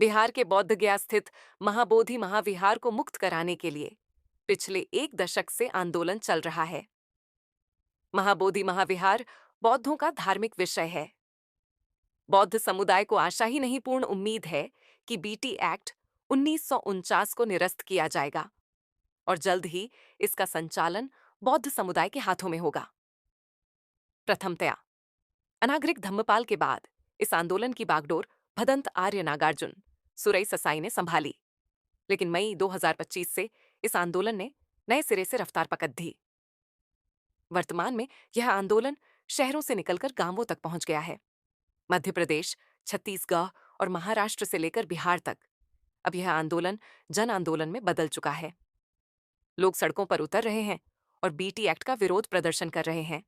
बिहार के बौद्ध गया स्थित महाबोधि महाविहार को मुक्त कराने के लिए पिछले 1 दशक से आंदोलन चल रहा है। महाबोधि महाविहार बौद्धों का धार्मिक विषय है। बौद्ध समुदाय को आशा ही नहीं पूर्ण उम्मीद है कि बीटी एक्ट 1949 को निरस्त किया जाएगा और जल्द ही इसका संचालन बौद्ध समुदाय के हाथों में होगा। प्रथमतया अनागरिक धम्मपाल के बाद इस आंदोलन की बागडोर भदंत आर्य नागार्जुन सुरई ससाई ने संभाली, लेकिन मई 2025 से इस आंदोलन ने नए सिरे से रफ्तार पकड़ दी। वर्तमान में यह आंदोलन शहरों से निकलकर गांवों तक पहुंच गया है। मध्य प्रदेश, छत्तीसगढ़ और महाराष्ट्र से लेकर बिहार तक अब यह आंदोलन जन आंदोलन में बदल चुका है। लोग सड़कों पर उतर रहे हैं और बीटी एक्ट का विरोध प्रदर्शन कर रहे हैं।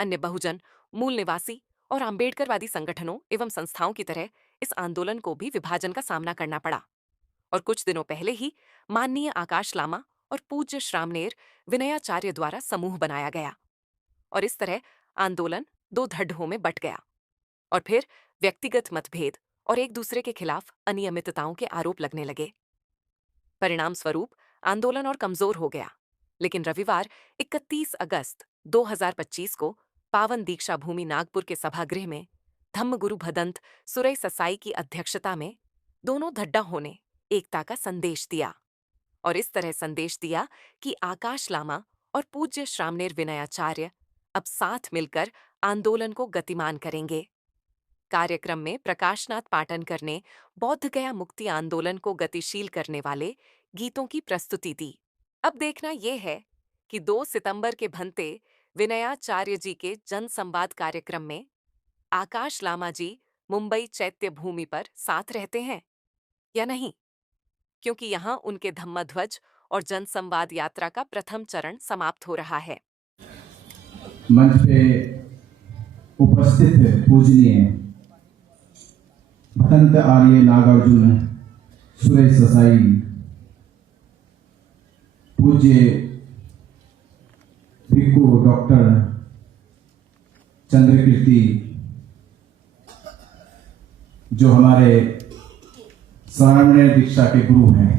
अन्य बहुजन, मूल निवासी और आंबेडकरवादी संगठनों एवं संस्थाओं की तरह इस आंदोलन को भी विभाजन का सामना करना पड़ा और कुछ दिनों पहले ही माननीय आकाश लामा और पूज्य श्रामनेर विनयाचार्य द्वारा समूह बनाया गया और इस तरह आंदोलन 2 धड्ढों में बंट गया और फिर व्यक्तिगत मतभेद और एक दूसरे के खिलाफ अनियमितताओं के आरोप लगने लगे। परिणाम स्वरूप आंदोलन और कमजोर हो गया, लेकिन रविवार 31 अगस्त 2025 को पावन दीक्षा भूमि नागपुर के सभागृह में धम्मगुरु भदंत सुरई ससाई की अध्यक्षता में दोनों धड्ढाओं ने एकता का संदेश दिया और इस तरह संदेश दिया कि आकाश लामा और पूज्य श्रामनेर विनयाचार्य अब साथ मिलकर आंदोलन को गतिमान करेंगे। कार्यक्रम में प्रकाशनाथ पाटनकर ने बौद्ध गया मुक्ति आंदोलन को गतिशील करने वाले गीतों की प्रस्तुति दी। अब देखना यह है कि 2 सितंबर के भंते विनयाचार्य जी के जन संवाद कार्यक्रम में आकाश लामा जी मुंबई चैत्य भूमि पर साथ रहते हैं या नहीं, क्योंकि यहां उनके धम्मध्वज और जन संवाद यात्रा का प्रथम चरण समाप्त हो रहा है। मंच पे उपस्थित पूजनीय भदंत आर्य नागार्जुन सुरई ससाई, पूज्य भिक्खु डॉक्टर चंद्रकीर्ति जो हमारे श्रामनेर दीक्षा के गुरु हैं,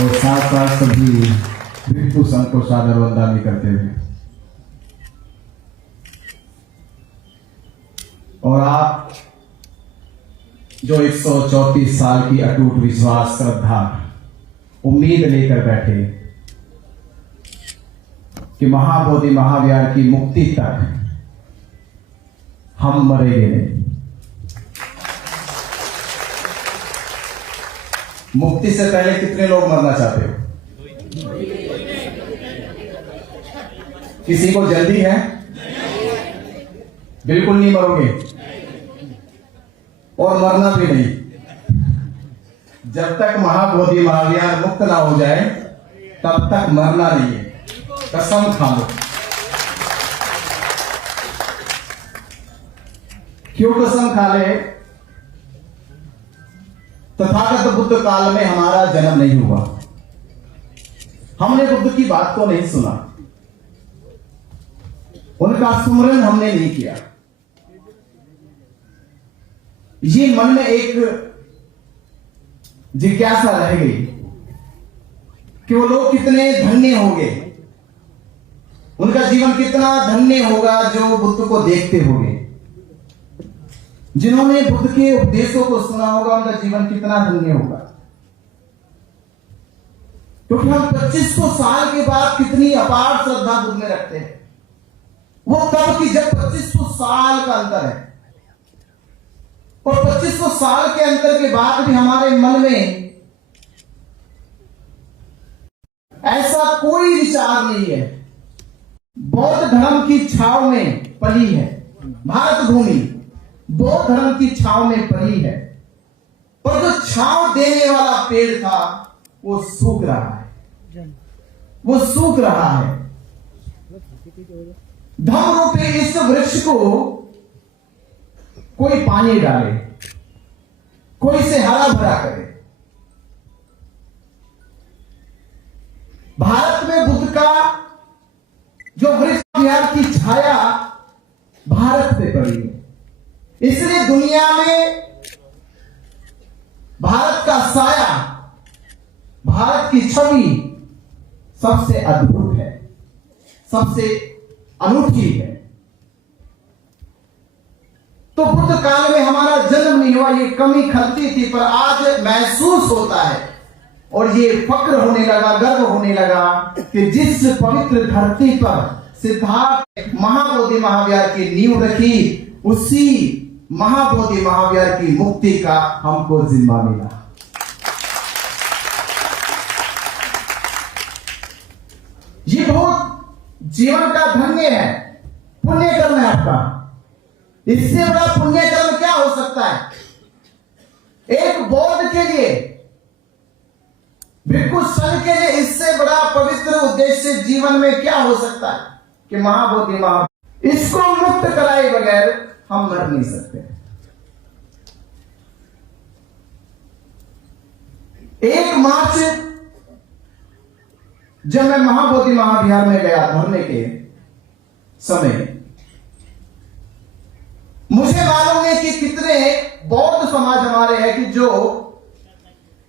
और साथ साथ सभी भिक्खु संघ को सादर वंदना करते हुए, और आप जो 134 साल की अटूट विश्वास, श्रद्धा, उम्मीद लेकर बैठे कि महाबोधि महाविहार की मुक्ति तक हम मरेंगे नहीं। मुक्ति से पहले कितने लोग मरना चाहते हो? किसी को जल्दी है? बिल्कुल नहीं मरोगे और मरना भी नहीं। जब तक महाबोधि महाविहार मुक्त ना हो जाए तब तक मरना नहीं है, कसम खा लो। क्यों कसम खा ले? तथागत बुद्ध काल में हमारा जन्म नहीं हुआ, हमने बुद्ध की बात को नहीं सुना, उनका स्मरण हमने नहीं किया। ये मन में एक जिज्ञासा रह गई कि वो लोग कितने धन्य होंगे, उनका जीवन कितना धन्य होगा जो बुद्ध को देखते होंगे। जिन्होंने बुद्ध के उपदेशों को सुना होगा उनका जीवन कितना धन्य होगा। क्योंकि हम 2500 साल के बाद कितनी अपार श्रद्धा बुद्ध में रखते हैं, वो तब की जब 2500 साल का अंतर है, और 2500 साल के अंतर के बाद भी हमारे मन में ऐसा कोई विचार नहीं है। बौद्ध धर्म की छाव में पली है भारत भूमि, बौद्ध धर्म की छाव में पली है, पर जो छाव देने वाला पेड़ था वो सूख रहा है, वो सूख रहा है। धम्म रूपी इस वृक्ष को कोई पानी डाले, कोई इसे हरा भरा करे। भारत में बुद्ध का जो वृक्ष विहार की छाया भारत पे पड़ी है, की छवि सबसे अद्भुत है, सबसे अनूठी है। तो बुद्ध काल में हमारा जन्म नहीं हुआ, ये कमी खलती थी, पर आज महसूस होता है और ये फक्र होने लगा, गर्व होने लगा कि जिस पवित्र धरती पर सिद्धार्थ महाबोधि महाविहार की नींव रखी, उसी महाबोधि महाविहार की मुक्ति का हमको जिम्मा मिला। ये बहुत जीवन का धन्य है, पुण्य कर्म है आपका। इससे बड़ा पुण्य कर्म क्या हो सकता है? एक बौद्ध के लिए, भिक्षु संघ के लिए इससे बड़ा पवित्र उद्देश्य जीवन में क्या हो सकता है कि महाबोधि महा, इसको मुक्त कराए बगैर हम मर नहीं सकते। 1 मार्च जब मैं महाबोधि महाविहार में गया धरने के समय, मुझे मालूम है कि कितने बौद्ध समाज हमारे हैं कि जो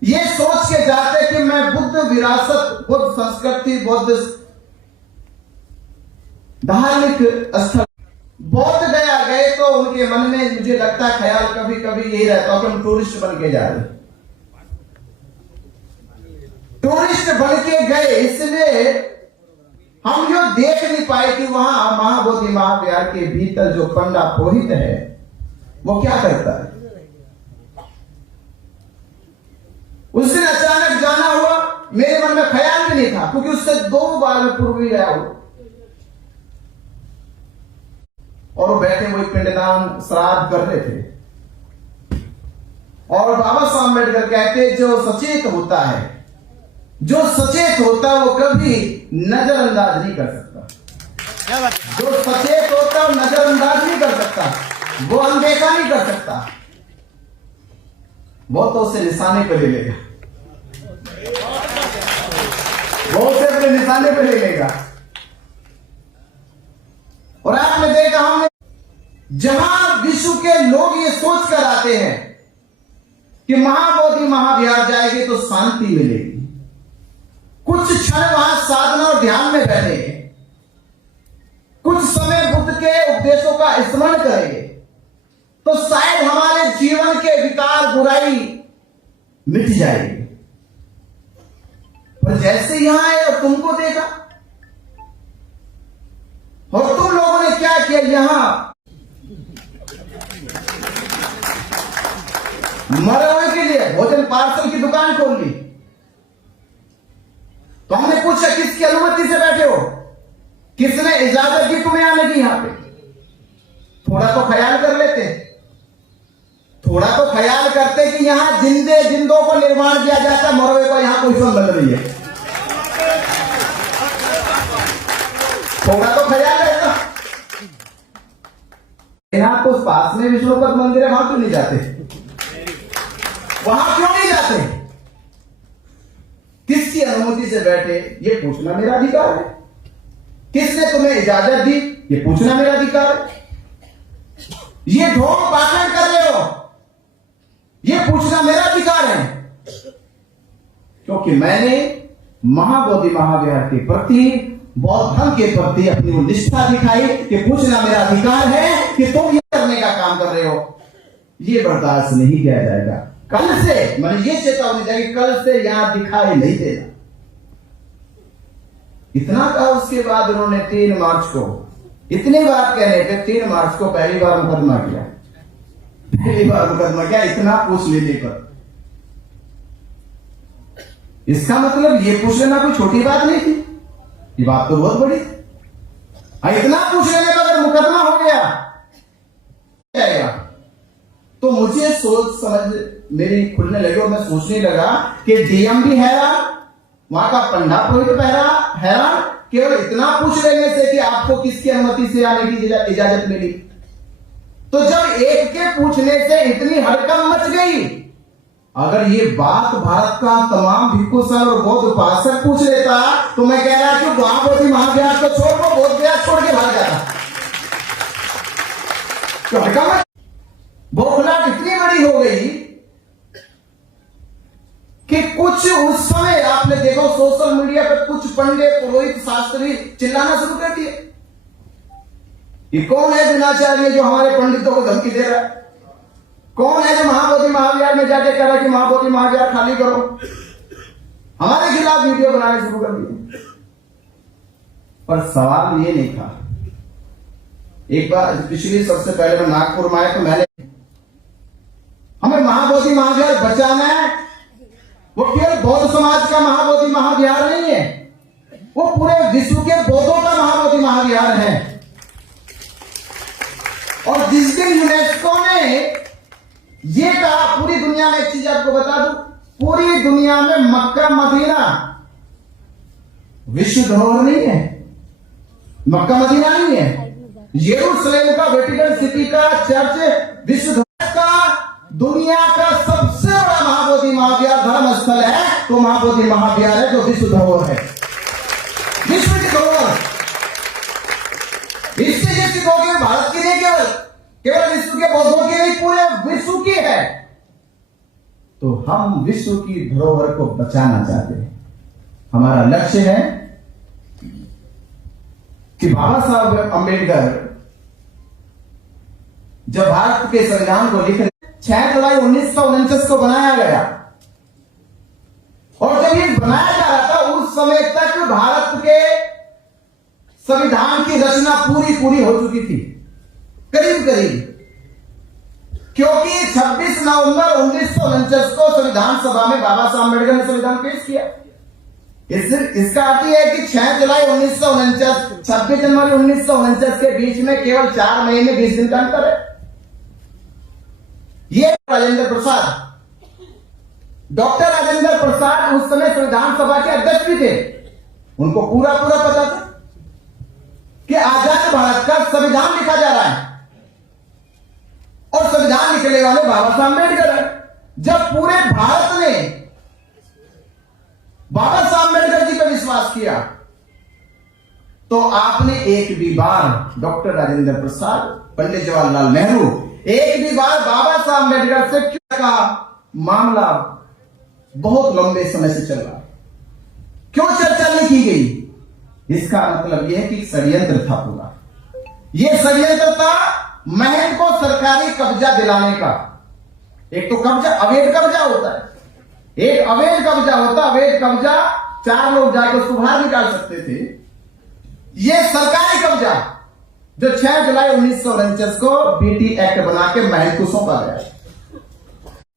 ये सोच के जाते कि मैं बुद्ध विरासत, बुद्ध संस्कृति, बुद्ध धार्मिक स्थल बौद्ध गए तो उनके मन में मुझे लगता है ख्याल कभी कभी यही रहता है कि हम टूरिस्ट बन के जा रहे, टूरिस्ट बन के गए, इसलिए हम जो देख नहीं पाए कि वहां महाबोधि महाविहार के भीतर जो पंडा पुरोहित है वो क्या करता है। उस दिन अचानक जाना हुआ, मेरे मन में ख्याल भी नहीं था क्योंकि उससे 2 बार मैं पूर्व भी गया हूं, और वो बैठे हुए पिंडदान श्राद्ध कर रहे थे। और बाबा साहब अम्बेडकर कहते जो सचेत होता है, जो सचेत होता है वो कभी नजरअंदाज नहीं कर सकता। जो सचेत होता है वो नजरअंदाज नहीं कर सकता, वो अनदेखा नहीं कर सकता, वो तो उसे निशाने पे ले लेगा, वो उसे अपने निशाने पे ले लेगा। और आपने देखा, हमने जहां विश्व के लोग ये सोच कर आते हैं कि महाबोधि महाविहार जाएंगे तो शांति मिलेगी, कुछ क्षण वहां साधना और ध्यान में बैठे, कुछ समय बुद्ध के उपदेशों का स्मरण करेंगे तो शायद हमारे जीवन के विकार बुराई मिट जाएगी। पर जैसे यहां आए और तुमको देखा, और तुम लोगों ने क्या किया, यहां मरे हुए के लिए भोजन पार्सल की दुकान खोल ली। तो हमने पूछा किसकी अनुमति से बैठे हो, किसने इजाजत दी तुम्हें आने की यहां पे? थोड़ा तो ख्याल कर लेते, थोड़ा तो ख्याल करते कि यहां जिंदों को निर्माण किया जाता, मरवे को यहां कोई संबंध नहीं है। थोड़ा तो ख्याल रहता। यहां तो पास में विष्णुपद मंदिर है, वहां क्यों नहीं जाते? वहां क्यों नहीं जाते? किसकी अनुमति से बैठे ये पूछना मेरा अधिकार है। किसने तुम्हें इजाजत दी ये पूछना मेरा अधिकार है। ये ढोंग पाखंड कर रहे हो ये पूछना मेरा अधिकार है, क्योंकि मैंने महाबोधि महाविहार के प्रति, बौद्ध धर्म के प्रति अपनी वो निष्ठा दिखाई कि पूछना मेरा अधिकार है कि तुम ये करने का काम कर रहे हो, ये बर्दाश्त नहीं किया जाएगा। कल से मैंने ये चेतावनी चाहिए, कल से यहां दिखाई नहीं देना। इतना कहा, उसके बाद उन्होंने 3 मार्च को, इतनी बात कहने पे 3 मार्च को पहली बार मुकदमा किया, इतना पूछ लेने पर। इसका मतलब ये पूछ लेना कोई छोटी बात नहीं थी, ये बात तो बहुत बड़ी। इतना पूछ लेने पर अगर मुकदमा हो गया तो मुझे सोच समझ मेरी खुलने लगी और मैं सोचने लगा कि डीएम भी हैरान, वहां का पंडा पुरोहित हैरान, केवल इतना पूछ लेने से कि आपको किसकी अनुमति से आने की इजाजत मिली। तो जब एक के पूछने से इतनी हड़कंप मच गई, अगर ये बात भारत का तमाम भिक्षु संघ और बौद्ध उपासक पूछ लेता तो मैं कह रहा कि महाबोधि महाविहार को छोड़ को बौद्ध विहार छोड़ के भाग जाता। तो हड़कंप, बौखलाहट इतनी बड़ी हो गई कि कुछ उस समय आपने देखो सोशल मीडिया पे कुछ पंडित पुरोहित शास्त्री चिल्लाना शुरू कर दिए कि कौन है दिनाचार्य जो हमारे पंडितों को धमकी दे रहा है, कौन है जो महाबोधि महाविहार में जाके कह रहा है कि महाबोधि महाविहार खाली करो। हमारे खिलाफ वीडियो बनाने शुरू कर दिए। पर सवाल ये नहीं था। एक बार पिछली सबसे पहले मैं नागपुर में आया तो मैंने हमें महाबोधि महाविहार बचाना है। वो केवल बौद्ध समाज का महाबोधि महाविहार नहीं है, वो पूरे विश्व के बौद्धों का महाबोधि महाविहार है। और जिस दिन यूनेस्को ने ये कहा, पूरी दुनिया में एक चीज आपको बता दूं, पूरी दुनिया में मक्का मदीना विश्व धरोहर नहीं है, मक्का मदीना नहीं है। यरूशलेम का वेटिकन सिटी का चर्च विश्व धरोहर का, दुनिया का सबसे बड़ा महाबोधि महाविहार धर्म स्थल है तो महाबोधि महाविहार है जो विश्व धरोहर है, विश्व की धरोहर। इससे ये सिद्ध हो गया भारत की नहीं, केवल विश्व के बौद्धों की नहीं, पूरे विश्व की है। तो हम विश्व की धरोहर को बचाना चाहते हैं। हमारा लक्ष्य है कि बाबा साहब अम्बेडकर जब भारत के संविधान को लिख 6 जुलाई 1949 को बनाया गया, और जब ये बनाया जा रहा था उस समय तक भारत के संविधान की रचना पूरी हो चुकी थी, करीब। क्योंकि 26 नवंबर 1949 को संविधान सभा में बाबा साहब अम्बेडकर ने संविधान पेश किया। इसका अर्थ यह है कि 6 जुलाई 1949 26 जनवरी 1949 के बीच में केवल 4 महीने 20 दिन का अंतर है। ये राजेंद्र प्रसाद, डॉक्टर राजेंद्र प्रसाद उस समय संविधान सभा के अध्यक्ष भी थे। उनको पूरा पता था कि आजाद भारत का संविधान लिखा जा रहा है और संविधान लिखने वाले बाबा साहब अम्बेडकर है। जब पूरे भारत ने बाबा साहब अम्बेडकर जी पर विश्वास किया तो आपने एक भी बार डॉक्टर राजेंद्र प्रसाद, पंडित जवाहरलाल नेहरू, एक भी बार बाबा साहब अम्बेडकर से क्यों का मामला बहुत लंबे समय से चल रहा है, क्यों चर्चा नहीं की गई? इसका मतलब यह है कि षड्यंत्र था पूरा। यह षड्यंत्र था महंत को सरकारी कब्जा दिलाने का। एक तो कब्जा, अवैध कब्जा होता है, एक अवैध कब्जा होता। अवैध कब्जा 4 लोग जाकर उसको बाहर निकाल सकते थे। यह सरकारी कब्जा जो 6 जुलाई 1949 को बीटी एक्ट बना के महंत को सौंपा गया।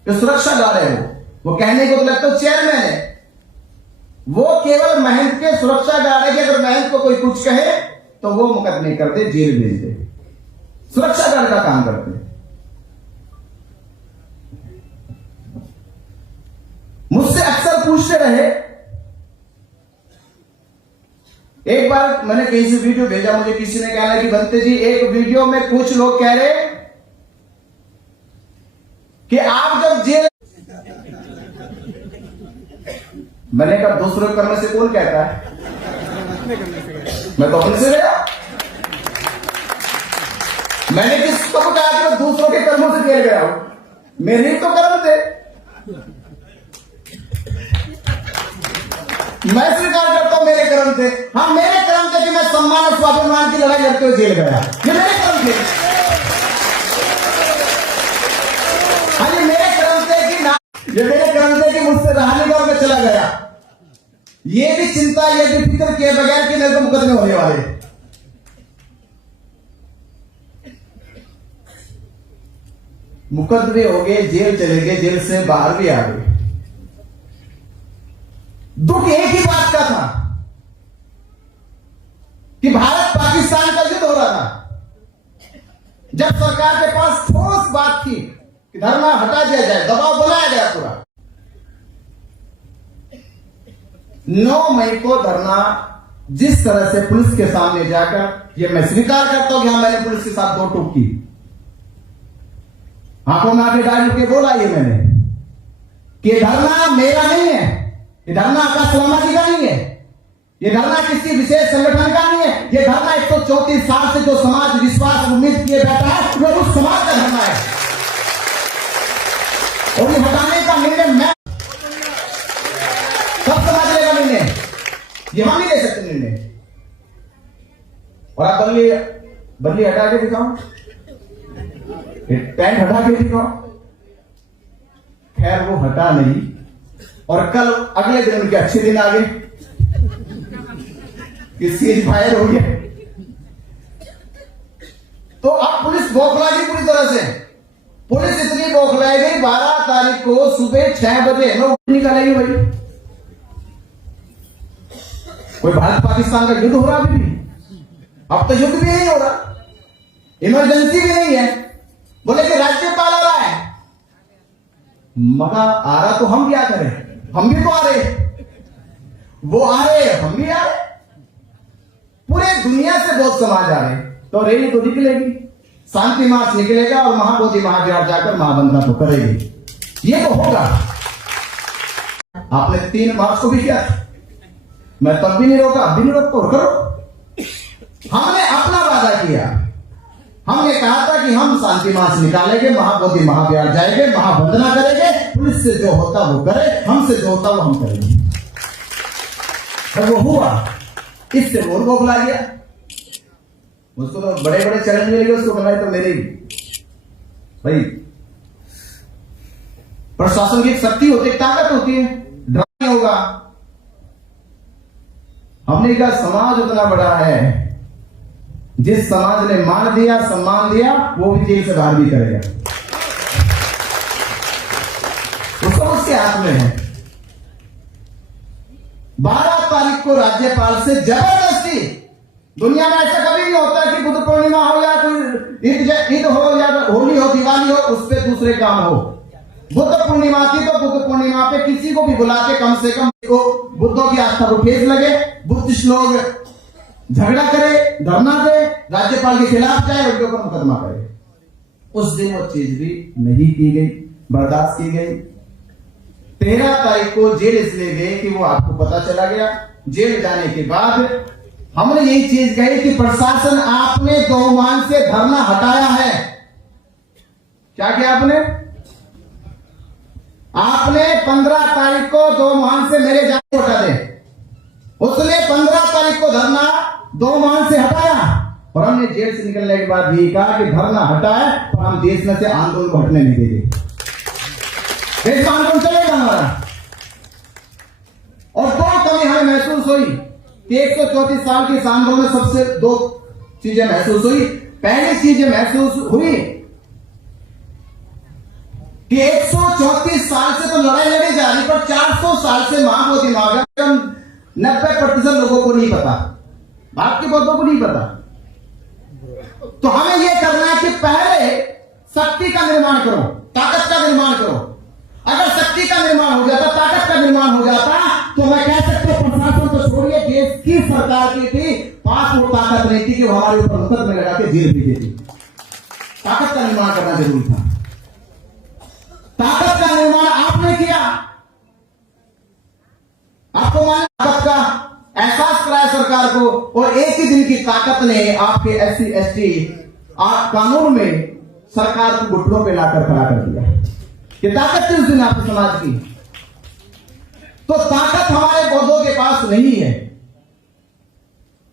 जो सुरक्षा गार्ड है वो कहने को तो लगता है चेयरमैन है, वो केवल महंत के सुरक्षा गार्ड है कि अगर महंत को कोई कुछ कहे तो वो मुकदमे करते, जेल भेज दे, सुरक्षा गार्ड का काम करते। मुझसे अक्सर पूछते रहे। एक बार मैंने कहीं से वीडियो भेजा, मुझे किसी ने कहा कि बनते जी एक वीडियो में कुछ लोग कह रहे कि आप जब जेल, मैंने कहा दूसरों के करने से कौन कहता है, मैं तो अपने से गया। मैंने किसको कहा कि मैं दूसरों के कर्मों से जेल गया हूं, मेरे ही तो कर्म थे। मैं स्वीकार करता हूं मेरे कर्म थे। हाँ, मेरे कर्म थे कि मैं सम्मान और स्वाभिमान की लड़ाई लड़ते हुए जेल गया, ये मेरे कर्म थे। हाँ, ये मेरे कर्म थे कि ना, ये मेरे कर्म थे कि मुझसे रहानीगढ़ में चला गया। ये भी चिंता, ये भी फिक्र किए बगैर कि मेरे को मुकदमे होने वाले। मुकदमे हो गए, जेल चले गए, जेल से बाहर भी आ गए। दुख एक ही बात का था कि भारत पाकिस्तान का युद्ध हो रहा था। जब सरकार के पास ठोस बात थी कि धरना हटा दिया जाए, दबाव बनाया गया पूरा। 9 मई को धरना जिस तरह से पुलिस के सामने जाकर, ये मैं स्वीकार करता हूं कि हाँ, मैंने पुलिस के साथ 2 टूक की, आंखों में आंखें डाल के बोला ये मैंने कि धरना मेरा नहीं है, ये धरना आकाश वर्मा जी का नहीं है, ये धरना किसी विशेष संगठन का नहीं है, ये धरना 134 साल से जो समाज विश्वास उम्मीद किए बैठा है वो उस समाज का धरना है। और ये हटाने का निर्णय मैं ये हम नहीं ले सकते निर्णय। और आप बल्ली हटा के दिखाओ, टेंट हटा के दिखाओ। खैर वो हटा नहीं, और कल अगले दिन उनके अच्छे दिन आ गए कि सीज फायर हो गया। तो अब पुलिस बौखला गई पूरी तरह से। पुलिस इतनी बौखलाई गई, 12 तारीख को सुबह 6 बजे लोग निकालेंगे भाई। कोई भारत पाकिस्तान का युद्ध हो रहा अभी भी? अब तो युद्ध भी नहीं हो रहा, इमरजेंसी भी नहीं है। बोले कि राज्यपाल आ रहा है, मगर आ रहा तो हम क्या करें? हम भी तो आ रहे, वो आ रहे, हम भी आ रहे। पूरे दुनिया से बहुत समाज आ रहे, तो रैली तो निकलेगी, शांति मार्च निकलेगा और महाबोधि महाविहार जाकर महावंदना तो करेगी। ये तो होगा। आपने 3 मार्च को भी किया, मैं तब भी नहीं रोका, अब भी नहीं रोकता, और करो। हमने अपना वादा किया, हमने कहा था कि हम शांति मार्च निकालेंगे, महाबोधि महाविहार जाएंगे, महावंदना करेंगे, पुलिस से जो होता वो करे, हमसे जो होता वो हम करेंगे। और वो हुआ, इससे और को बुला गया। उसको तो बड़े बड़े चैलेंज मिलेंगे, उसको बनाए तो मेरे भाई प्रशासन की एक शक्ति होती है, ताकत होती है, डर नहीं होगा। हमने कहा समाज उतना बड़ा है, जिस समाज ने मान दिया, सम्मान दिया, वो भी जेल से बाहर भी करेगा। उसको उसके हाथ में है। 12 तारीख को राज्यपाल से जबरदस्ती, दुनिया में ऐसा कभी नहीं होता कि बुद्ध पूर्णिमा हो या कोई ईद हो या होली हो, दिवाली हो, उस पर दूसरे काम हो। बुद्ध पूर्णिमा थी तो बुद्ध पूर्णिमा पे किसी को भी बुला के कम से कम बुद्धों की आस्था को ठेस लगे, बुद्धिस्ट लोग झगड़ा करे, धरना दे, राज्यपाल के खिलाफ जाए, उनके ऊपर मुकदमा करे। उस दिन वो चीज भी नहीं की गई, बर्दाश्त की गई। 13 तारीख को जेल इसलिए गए कि वो आपको पता चला गया। जेल जाने के बाद हमने यही चीज कही कि प्रशासन, आपने 2 मान से धरना हटाया है। क्या किया आपने? आपने 15 तारीख को 2 मान से मेरे जाने को हटा दे। उसने 15 तारीख को धरना 2 मान से हटाया, और हमने जेल से निकलने के बाद यही कहा कि धरना हटा है, पर हम देश में से आंदोलन को हटने नहीं देंगे। देश का आंदोलन चलेगा हमारा। और 2 कमी हमें महसूस हुई कि 134 साल के इस आंदोलन में सबसे 2 चीजें महसूस हुई। पहली चीज महसूस हुई कि 134 साल से तो लड़ाई लड़ी जा रही, पर 400 साल से महाबोधि महाविहार 90% लोगों को नहीं पता, भारत के बौद्धों को नहीं पता। तो हमें यह करना है कि पहले शक्ति का निर्माण करो, ताकत का निर्माण करो। अगर शक्ति का निर्माण हो जाता, ताकत का निर्माण हो जाता, तो मैं कह सकता हूं प्रशासन तो छोड़िए, देश की सरकार की थी, पास वो ताकत नहीं थी कि वो हमारे ऊपर मुकदमे लगा के जेल भी देती। ताकत का निर्माण करना जरूरी था। ताकत का निर्माण आपने किया। आपको ताकत का एहसास कराया सरकार को, और एक ही दिन की ताकत ने आपके SC ST कानून में सरकार को घुटनों पे लाकर खड़ा कर दिया। ये ताकत थी उस दिन आपके समाज की। तो ताकत हमारे बौद्धों के पास नहीं है।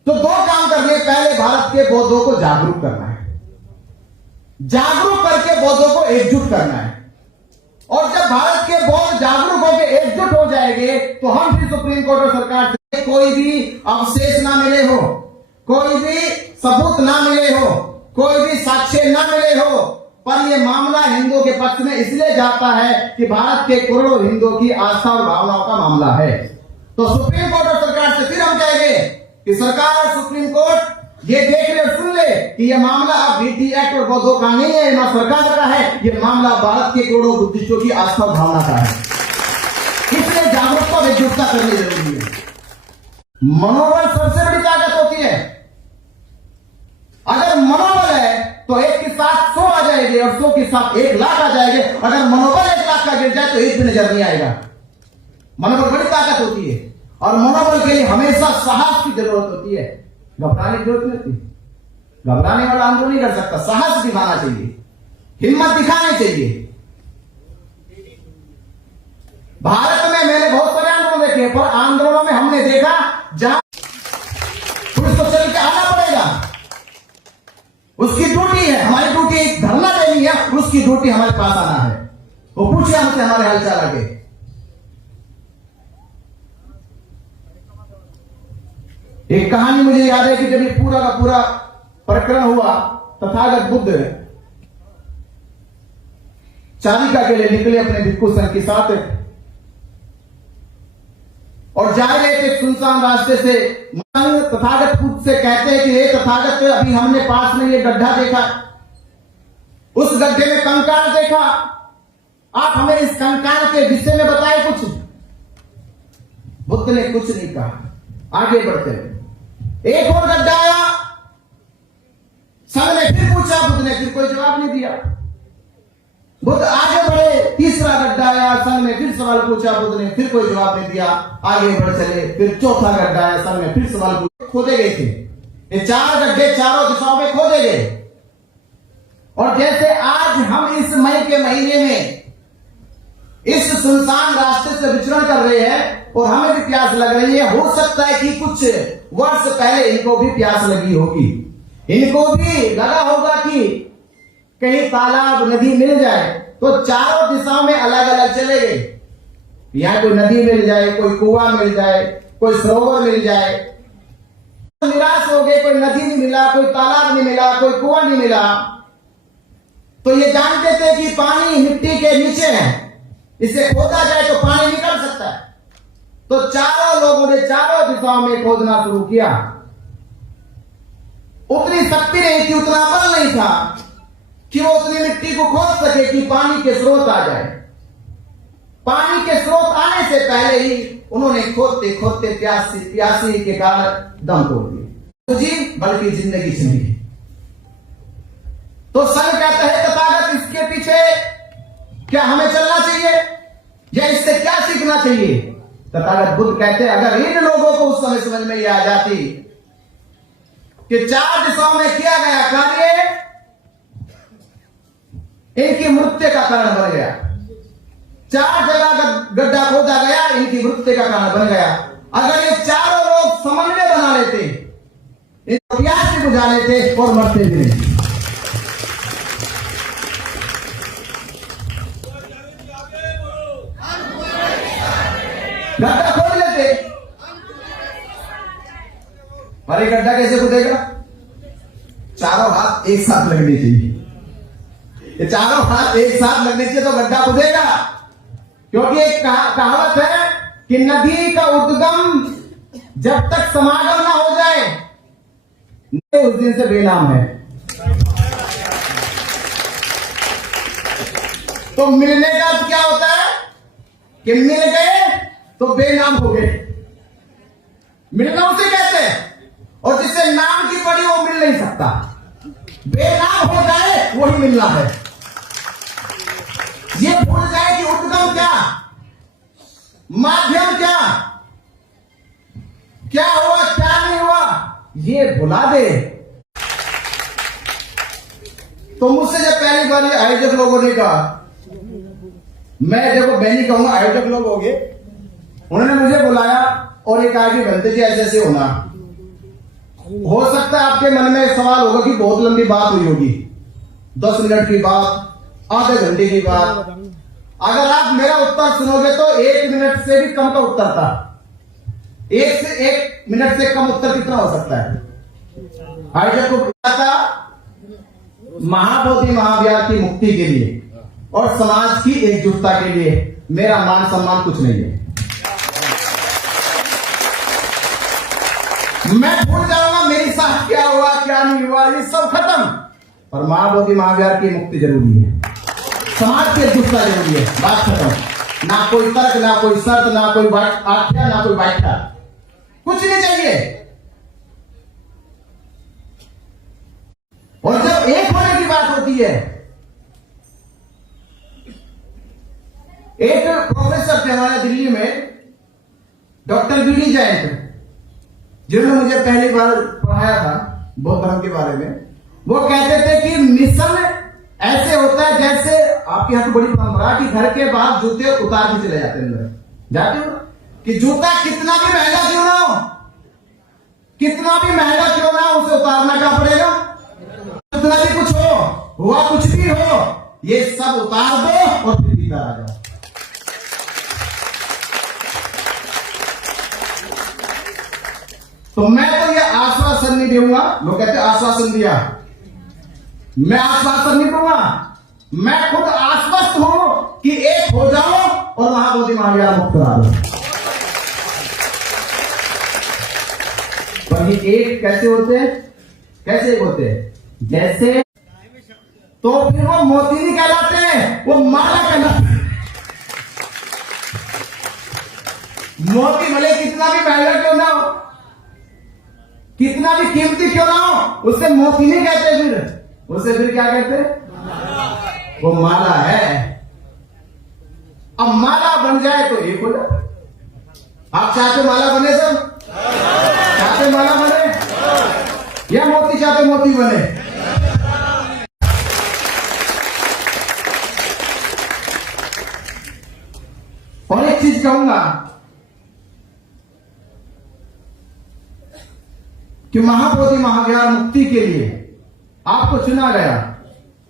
तो 2 काम करने, पहले भारत के बौद्धों को जागरूक करना है, जागरूक करके बौद्धों को एकजुट करना है। और जब भारत के बौद्ध जागरूक होकर एकजुट हो जाएंगे, तो हम भी सुप्रीम कोर्ट और सरकार से कोई भी अवशेष ना मिले हो, कोई भी सबूत ना मिले हो, कोई भी साक्ष्य ना मिले हो, पर यह मामला हिंदुओं के पक्ष में इसलिए जाता है कि भारत के करोड़ों हिंदुओं की आस्था और भावनाओं का मामला है। तो सुप्रीम कोर्ट और सरकार से फिर हम कहेंगे कि सरकार और सुप्रीम कोर्ट ये देख ले और सुन ले कि यह मामला अब BT एक्ट और बौद्धों का नहीं है, ना सरकार का है, यह मामला भारत के करोड़ों बुद्धिस्टों की आस्था और भावना का है। इसलिए जागरूकता और एकजुटता करनी जरूरी है। मनोबल सबसे बड़ी ताकत होती है। अगर मनोबल है तो 1 के साथ 100 आ जाएंगे और 100 के साथ 1 लाख आ जाएंगे। अगर मनोबल 1 लाख का गिर जाए तो 1 भी नजर नहीं आएगा। मनोबल बड़ी ताकत होती है, और मनोबल के लिए हमेशा साहस की जरूरत होती है, घबराने की जरूरत नहीं होती। घबराने वाला आंदोलन नहीं कर सकता, साहस दिखाना चाहिए, हिम्मत दिखानी चाहिए। भारत में मैंने बहुत सारे आंदोलन देखे देखे, पर आंदोलनों में हमने देखा जहां पुलिस को चल के आना पड़ेगा, उसकी ड्यूटी है। हमारी ड्यूटी धरना देनी है, उसकी ड्यूटी हमारे पास आना है। वो पूछे हमसे हमारे हालचाल आगे। एक कहानी मुझे याद है कि जब ये पूरा का पूरा प्रकरण हुआ, तथागत बुद्ध चालिका के लिए निकले अपने भिक्षु संघ के साथ और जा रहे थे सुनसान रास्ते से। तथागत खुद से कहते हैं कि हे तथागत, अभी हमने पास में ये गड्ढा देखा, उस गड्ढे में कंकाल देखा, आप हमें इस कंकाल के विषय में बताए कुछ। बुद्ध ने कुछ नहीं कहा, आगे बढ़ते रहे। एक और गड्ढा आया, संघ ने फिर पूछा, बुद्ध ने फिर कोई जवाब नहीं दिया। बुद्ध आगे बढ़े, तीसरा गड्ढा आया, संघ ने फिर सवाल पूछा, बुद्ध ने फिर कोई जवाब नहीं दिया। आगे बढ़ चले, फिर चौथा गड्ढा आया, संघ ने फिर सवाल पूछा। खोदे गए थे ये 4 गड्ढे, चारों दिशाओं में खोदे गए। और जैसे आज हम इस मई के महीने में इस सुनसान रास्ते से विचरण कर रहे हैं और हमें भी प्यास लग रही है, हो सकता है कि कुछ वर्ष पहले इनको भी प्यास लगी होगी, इनको भी लगा होगा कि कहीं तालाब नदी मिल जाए। तो चारों दिशाओं में अलग अलग चले गए, यहां कोई नदी मिल जाए, कोई कुआं मिल जाए, कोई सरोवर मिल जाए। निराश हो गए, कोई नदी नहीं मिला, कोई तालाब नहीं मिला, कोई कुआं नहीं मिला। तो ये जानते थे कि पानी मिट्टी के नीचे है, इसे खोदा जाए तो पानी निकल सकता है। तो चारों लोगों ने चारों दिशाओं में खोदना शुरू किया। उतनी शक्ति नहीं थी, उतना बल नहीं था कि वो उतनी मिट्टी को खोद सके कि पानी के स्रोत आ जाए। पानी के स्रोत आने से पहले ही उन्होंने खोदते खोदते प्यासी के कारण दम तोड़ दिए, जी बल्कि जिंदगी छिन ली। तो संघ कहता है तथागत, इसके पीछे क्या हमें चलना चाहिए या इससे क्या सीखना चाहिए? तथागत बुद्ध कहते हैं, अगर इन लोगों को उस समय समझ में यह आ जाती कि 4 दिशाओं में किया गया कार्य इनकी मृत्यु का कारण बन गया, 4 जगह गड्ढा खोदा गया, इनकी मृत्यु का कारण बन गया। अगर ये चारों लोग समन्वय बना लेते, इनको प्यास भी बुझा लेते और मरते भी नहीं। गड्ढा खोद लेते, और ये गड्ढा कैसे खुदेगा? चारों हाथ एक साथ लगने चाहिए, ये चारों हाथ एक साथ लगने चाहिए तो गड्ढा खुदेगा। क्योंकि एक कहावत है कि नदी का उद्गम जब तक समागम ना हो जाए उस दिन से बेनाम है। तो मिलने का अर्थ क्या होता है कि मिल गए तो बेनाम हो गए, मिलना उसे कहते हैं। और जिससे नाम की पड़ी वो मिल नहीं सकता, बेनाम हो जाए वही मिलना है। ये भूल जाए कि उद्गम क्या, माध्यम क्या, क्या हुआ क्या नहीं हुआ, ये भुला दे। तो मुझसे जब पहली बार आयोजक लोगों ने कहा, मैं जब बैनी कहूंगा आयोजक लोग हो गए, उन्होंने मुझे बुलाया और एक आगे बनते जी ऐसे ऐसे होना। हो सकता है आपके मन में सवाल होगा कि बहुत लंबी बात हुई होगी, 10 मिनट की बात, आधे घंटे की बात। अगर आप मेरा उत्तर सुनोगे तो 1 मिनट से भी कम का उत्तर था। 1 मिनट से कम उत्तर कितना हो सकता है? आयोजक को था महाबोधि महाविहार की मुक्ति के लिए और समाज की एकजुटता के लिए। मेरा मान सम्मान कुछ नहीं है, मैं भूल जाऊंगा मेरे साथ क्या हुआ क्या नहीं हुआ, ये सब खत्म। और महाबोधि महाविहार की मुक्ति जरूरी है, समाज की एकजुटता जरूरी है, बात खत्म। ना कोई तर्क, ना कोई शर्त, ना कोई आख्या, ना कोई व्याख्या, कुछ नहीं चाहिए। और जब एक होने की बात होती है, एक प्रोफेसर थे हमारे दिल्ली में, डॉक्टर बीडी जयंत, जिन्होंने मुझे पहली बार पढ़ाया था बौद्ध धर्म के बारे में। वो कहते थे कि मिशन ऐसे होता है जैसे आपके यहां की बड़ी परंपरा कि घर के बाहर जूते उतार के चले जाते हैं, जाते हो कि जूता कितना भी महंगा क्यों ना हो, कितना भी महंगा क्यों ना हो, उसे उतारना क्या पड़ेगा। कितना भी कुछ हो, हुआ कुछ भी हो, ये सब उतार दो और फिर भीतर आ जाओ। तो मैं तो ये आश्वासन नहीं दूंगा, लोग कहते आश्वासन दिया, मैं आश्वासन नहीं दूंगा, मैं खुद आश्वस्त हूं कि एक हो जाओ और महाबोधि महाविहार मुक्त करा दो। पर ये एक कैसे होते हैं, कैसे एक होते हैं, जैसे तो फिर वो मोती नहीं कहलाते हैं, वो माला कहलाते हैं। मोती भले कितना भी महंगा क्यों ना हो, कितना भी कीमती क्यों ना हो, उससे मोती नहीं कहते, फिर उसे फिर क्या कहते, वो माला है। अब माला बन जाए तो एक हो जाए। आप चाहते माला बने, सब चाहते माला बने या मोती चाहते मोती बने। और एक चीज कहूंगा कि महाबोधि महाविहार मुक्ति के लिए आपको चुना गया,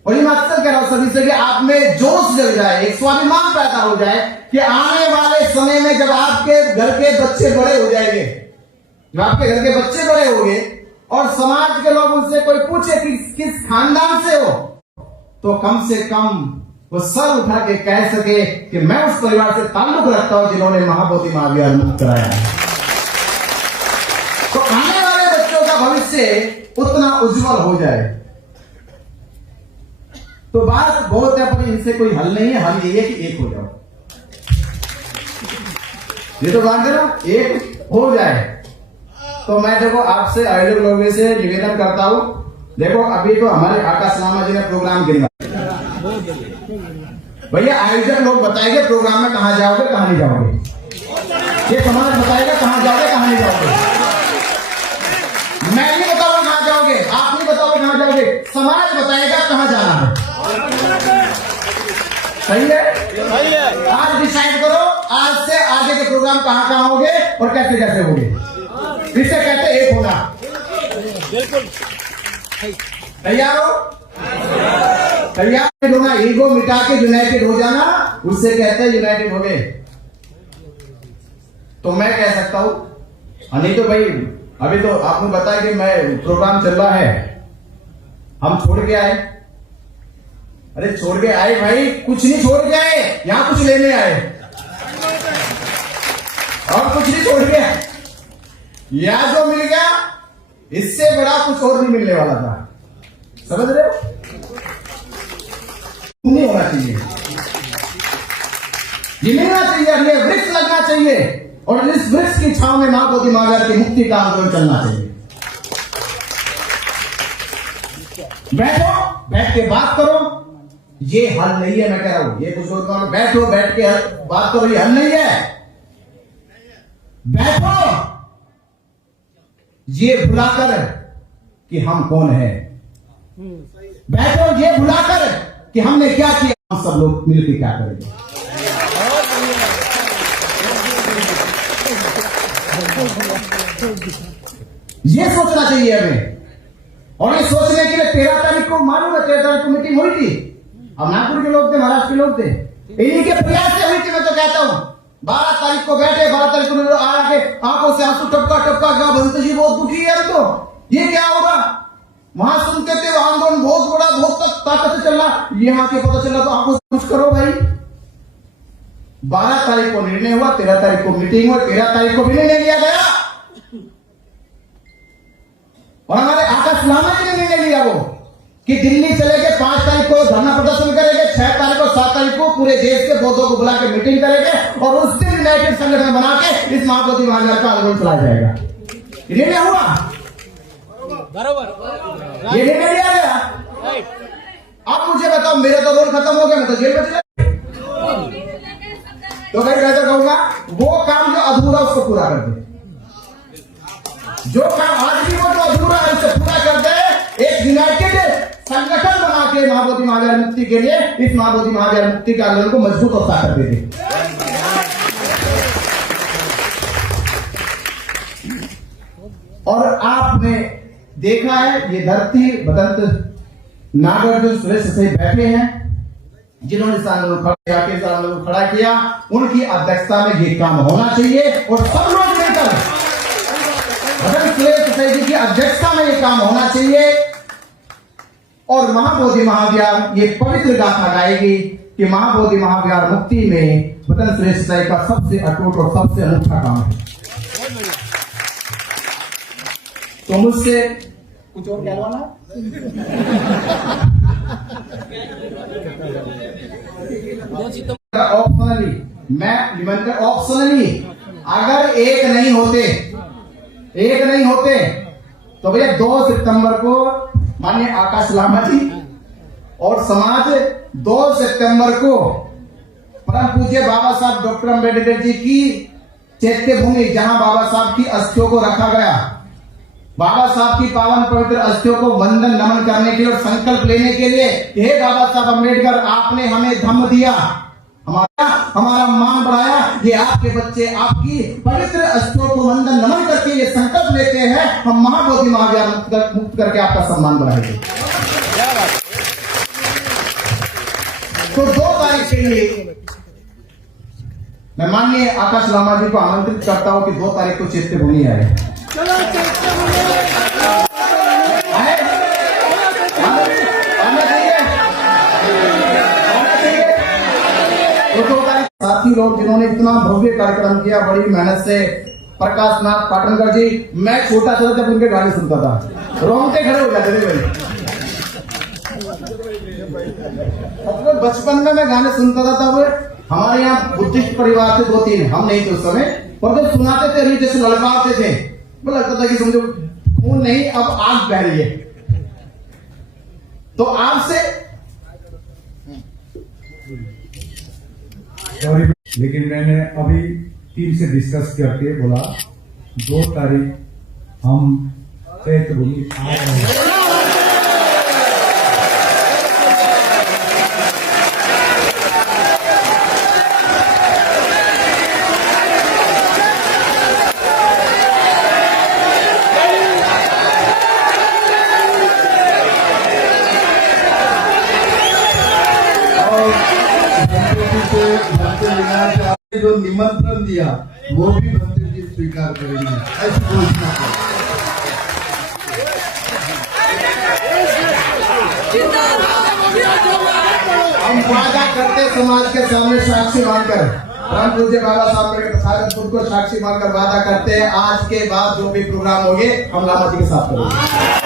और ये मैं अक्सर कह रहा हूं सभी से कि आप में जोश जग जाए, एक स्वाभिमान पैदा हो जाए कि आने वाले समय में जब आपके घर के बच्चे बड़े हो जाएंगे, जब आपके घर के बच्चे बड़े होंगे और समाज के लोग उनसे कोई पूछे कि किस खानदान से हो, तो कम से कम वो सर उठा के कह सके कि मैं उस परिवार से ताल्लुक रखता हूं जिन्होंने महाबोधि महाविहार मुक्त कराया है। तो आने वाले बच्चों का भविष्य उतना उज्जवल हो जाए। तो बात बहुत है, अपनी इनसे कोई हल नहीं है, हल ये है कि एक हो जाओ। ये तो बात है ना, एक हो जाए। तो मैं देखो आपसे आयोजक लोगों से निवेदन करता हूं, देखो अभी तो हमारे आकाश लामा जी ने प्रोग्राम गिना, भैया आयोजक लोग बताएंगे प्रोग्राम में कहां जाओगे कहां नहीं जाओगे, ये समाज बताएगा कहां जाओगे कहां नहीं जाओगे। मैं नहीं बताऊंगा कहां जाओगे, आप नहीं बताओगे कहां जाओगे, समाज बताएगा कहां जाना है। सही है, आज डिसाइड करो, आज से आगे के प्रोग्राम कहां कहां होंगे और कैसे कैसे होंगे, इसे कहते एक होना। बिल्कुल तैयार हो, तैयार होना, ईगो मिटा के यूनाइटेड हो जाना, उससे कहते हैं यूनाइटेड हो गए। तो मैं कह सकता हूं, नहीं तो भाई अभी तो आपको बताया कि मैं प्रोग्राम चल रहा है, हम छोड़ के आए। अरे छोड़ के आए भाई, कुछ नहीं छोड़ के आए, यहां कुछ लेने आए और कुछ नहीं छोड़ के आए। यहां जो मिल गया इससे बड़ा कुछ और नहीं मिलने वाला था, समझ रहे हो। नहीं होना चाहिए, ये नहीं होना चाहिए, हमें वृक्ष लगना चाहिए और इस वृक्ष की छांव में महाबोधि महाविहार की मुक्ति का आंदोलन चलना चाहिए। बैठो, बैठ के बात करो, ये हल नहीं है, मैं कह रहा हूं, ये कुछ लोग बैठो बैठ के बात करो, ये हल नहीं है। बैठो, ये भुलाकर कि हम कौन है, बैठो ये भुलाकर कि हमने क्या किया, हम सब लोग मिलकर क्या करेंगे। ये सोचना चाहिए हमें, और ये सोचने के लिए 13 तारीख को मालूम है, 13 तारीख को मीटिंग हुई थी, अब नागपुर के लोग थे, महाराष्ट्र के लोग थे, इन्हीं के प्रयास से हुई थी। मैं तो कहता हूं 12 तारीख को बैठे, 12 तारीख को आके आंखों से आंसू टपका टपका गया, भगत जी बहुत दुखी है, तो ये क्या होगा, वहां सुनते थे आंदोलन बहुत बड़ा, बहुत ताकत से चल रहा, यहां के पता चला तो आपको कुछ करो भाई। 12 तारीख को निर्णय हुआ, 13 तारीख को मीटिंग हुई, 13 तारीख को भी निर्णय लिया गया और हमारे आकाश लामा जी ने निर्णय लिया वो कि दिल्ली चले गए, 5 तारीख को धरना प्रदर्शन करेंगे, 6 तारीख को 7 तारीख को पूरे देश के बौद्धों को बुला के मीटिंग करेंगे और उस दिन यूनाइटेड संगठन बना के इस महाबोधि महाविहार का आंदोलन चलाया जाएगा। निर्णय हुआ, बराबर, ये निर्णय लिया गया। अब मुझे बताओ, मेरा तो रोल खत्म हो गया, मैं तो जेल में चला। तो मैं कहता कहूंगा वो काम जो अधूरा उसको पूरा कर दे, जो काम आज भी वो जो अधूरा है उसे पूरा कर दे। एक यूनाइटेड संगठन बना के महाबोधि महाविहार मुक्ति के लिए, इस महाबोधि महाविहार मुक्ति के आंदोलन को मजबूत और ताकत दे दे। और आपने देखा है ये धरती बदंत नागार्जुन सुरेश से बैठे हैं, जिन्होंने इस आंदोलन खड़ा किया, उनकी अध्यक्षता में ये काम होना चाहिए और सब लोग मिलकर बदंत सुरेश जी की अध्यक्षता में ये काम होना चाहिए। और महाबोधि महाविहार ये पवित्र गाथा गाएगी कि महाबोधि महाविहार मुक्ति में बदंत सुरेश का सबसे अटूट और सबसे अनूठा काम है। तो मुझसे कुछ और कहलवाना ऑप्शनली, मैं निमंत्रण ऑप्शनली, अगर एक नहीं होते तो भैया 2 सितंबर को माननीय आकाश लामा जी और समाज 2 सितंबर को परम पूज्य बाबा साहब डॉक्टर अम्बेडकर जी की चैत्य भूमि, जहां बाबा साहब की अस्थियों को रखा गया, बाबा साहब की पावन पवित्र अस्थियों को वंदन नमन करने के लिए और संकल्प लेने के लिए, हे बाबा साहब अम्बेडकर, आपने हमें धम्म दिया, हमारा मान बढ़ाया, ये आपके बच्चे आपकी पवित्र अस्थियों को वंदन नमन करके ये संकल्प लेते हैं, हम महाबोधि महाविहार मुक्त करके आपका सम्मान बढ़ाएंगे। तो 2 तारीख के लिए मैं माननीय आकाश लामा जी को आमंत्रित करता हूं कि 2 तारीख को चैत्य भूमि आए। साथी लोग जिन्होंने इतना भव्य कार्यक्रम किया, बड़ी मेहनत से, प्रकाश नाथ पाटनकर जी, मैं छोटा था जब उनके गाने सुनता था, रोंगटे खड़े हो जाते थे भाई। बचपन में मैं गाने सुनता था, तब हमारे यहाँ बुद्धिस्ट परिवार थे 2-3, हम नहीं थे उस समय, पर जब सुनाते थे अभी जैसे लड़काते थे, वो लगता था कि समझो खून नहीं अब आग बह रही है। तो आपसे लेकिन मैंने अभी टीम से डिस्कस करके बोला 2 तारीख हम चैत्य भूमि आ रहे हैं। जो निमंत्रण दिया वो भी भंते जी स्वीकार करेंगे, ऐसी घोषणा कर। हम वादा करते समाज के सामने साक्षी मानकर, परम पूज्य बाबा साहब के प्रसाद खुद को साक्षी मानकर वादा करते हैं, आज के बाद जो भी प्रोग्राम होंगे हम लामा जी के साथ करेंगे।